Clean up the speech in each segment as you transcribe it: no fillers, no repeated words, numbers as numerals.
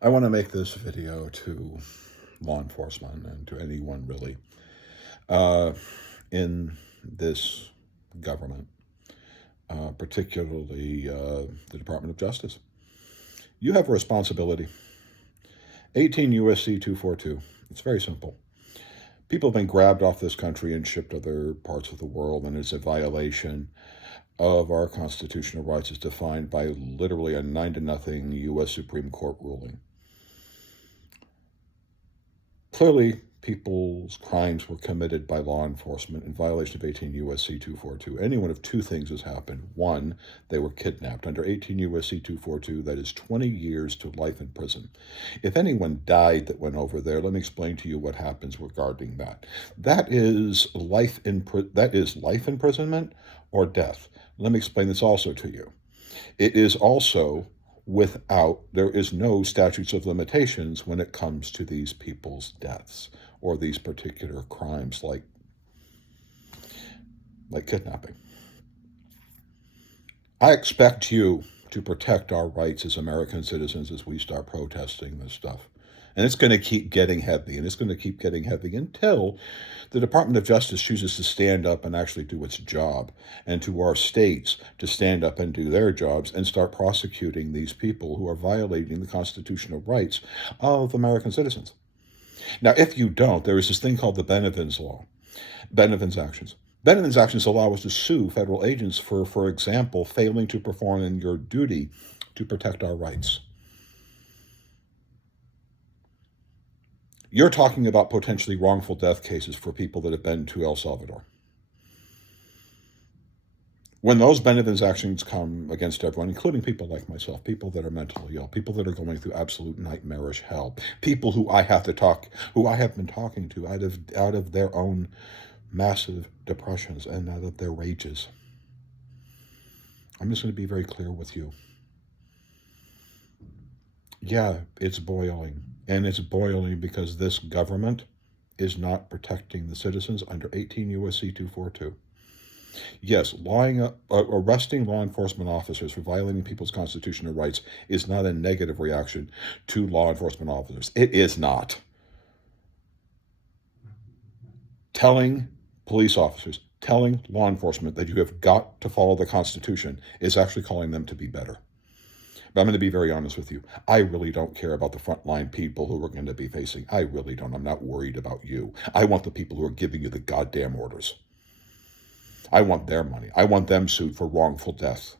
I want to make this video to law enforcement and to anyone really in this government, particularly the Department of Justice. You have a responsibility. 18 USC 242. It's very simple. People have been grabbed off this country and shipped to other parts of the world, and it's a violation of our constitutional rights as defined by literally a 9-0 U.S. Supreme Court ruling. Clearly, people's crimes were committed by law enforcement in violation of 18 U.S.C. 242. Any one of two things has happened. One, they were kidnapped. Under 18 U.S.C. 242, that is 20 years to life in prison. If anyone died that went over there, let me explain to you what happens regarding that. That is life imprisonment or death. Let me explain this also to you. It is also there is no statutes of limitations when it comes to these people's deaths or these particular crimes like kidnapping. I expect you to protect our rights as American citizens as we start protesting this stuff. And it's going to keep getting heavy, and it's going to keep getting heavy until the Department of Justice chooses to stand up and actually do its job, and to our states to stand up and do their jobs and start prosecuting these people who are violating the constitutional rights of American citizens. Now, if you don't, there is this thing called the Bivens law, Bivens actions. Bivens actions allow us to sue federal agents for example, failing to perform in your duty to protect our rights. You're talking about potentially wrongful death cases for people that have been to El Salvador. When those Bivens actions come against everyone, including people like myself, people that are mentally ill, people that are going through absolute nightmarish hell, people who I have been talking to out of their own massive depressions and out of their rages, I'm just going to be very clear with you. Yeah, it's boiling. And it's boiling because this government is not protecting the citizens under 18 U.S.C. 242. Yes, arresting law enforcement officers for violating people's constitutional rights is not a negative reaction to law enforcement officers. It is not. Telling police officers, telling law enforcement that you have got to follow the Constitution is actually calling them to be better. But I'm going to be very honest with you. I really don't care about the frontline people who are going to be facing. I really don't. I'm not worried about you. I want the people who are giving you the goddamn orders. I want their money. I want them sued for wrongful death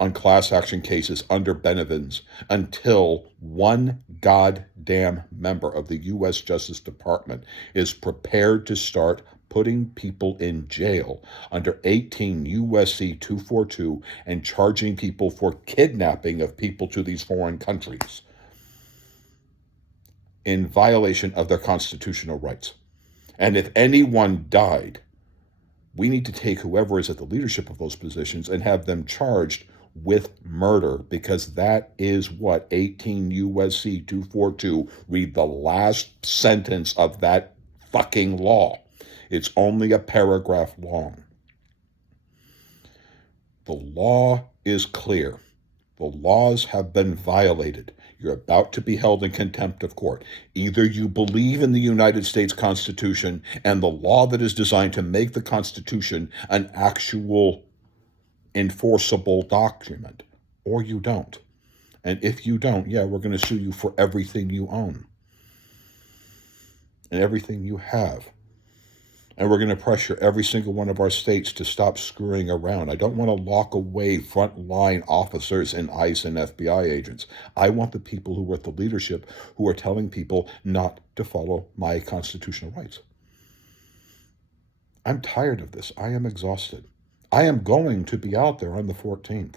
on class action cases under Bivens until one goddamn member of the U.S. Justice Department is prepared to start putting people in jail under 18 U.S.C. 242 and charging people for kidnapping of people to these foreign countries in violation of their constitutional rights. And if anyone died, we need to take whoever is at the leadership of those positions and have them charged with murder, because that is what 18 U.S.C. 242, read the last sentence of that fucking law. It's only a paragraph long. The law is clear. The laws have been violated. You're about to be held in contempt of court. Either you believe in the United States Constitution and the law that is designed to make the Constitution an actual enforceable document, or you don't. And if you don't, yeah, we're going to sue you for everything you own and everything you have. And we're going to pressure every single one of our states to stop screwing around. I don't want to lock away frontline officers and ICE and FBI agents. I want the people who are at the leadership who are telling people not to follow my constitutional rights. I'm tired of this. I am exhausted. I am going to be out there on the 14th.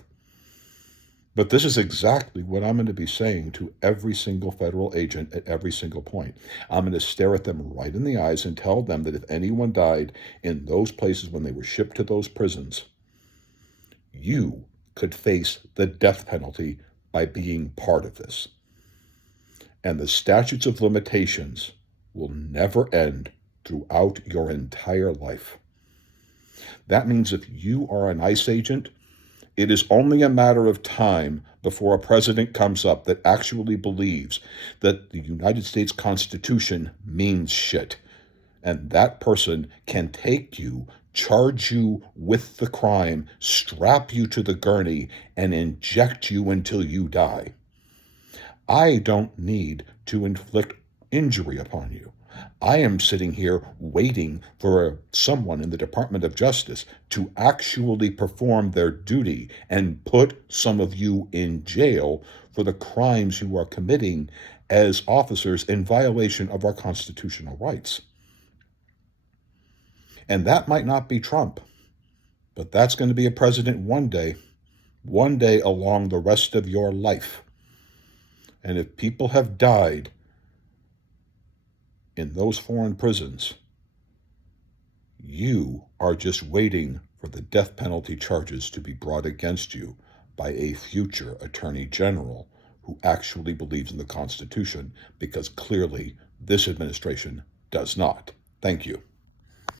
But this is exactly what I'm going to be saying to every single federal agent at every single point. I'm going to stare at them right in the eyes and tell them that if anyone died in those places when they were shipped to those prisons, you could face the death penalty by being part of this. And the statutes of limitations will never end throughout your entire life. That means if you are an ICE agent It is only a matter of time before a president comes up that actually believes that the United States Constitution means shit. And that person can take you, charge you with the crime, strap you to the gurney, and inject you until you die. I don't need to inflict injury upon you. I am sitting here waiting for someone in the Department of Justice to actually perform their duty and put some of you in jail for the crimes you are committing as officers in violation of our constitutional rights. And that might not be Trump, but that's going to be a president one day along the rest of your life. And if people have died in those foreign prisons, you are just waiting for the death penalty charges to be brought against you by a future attorney general who actually believes in the Constitution, because clearly this administration does not. Thank you.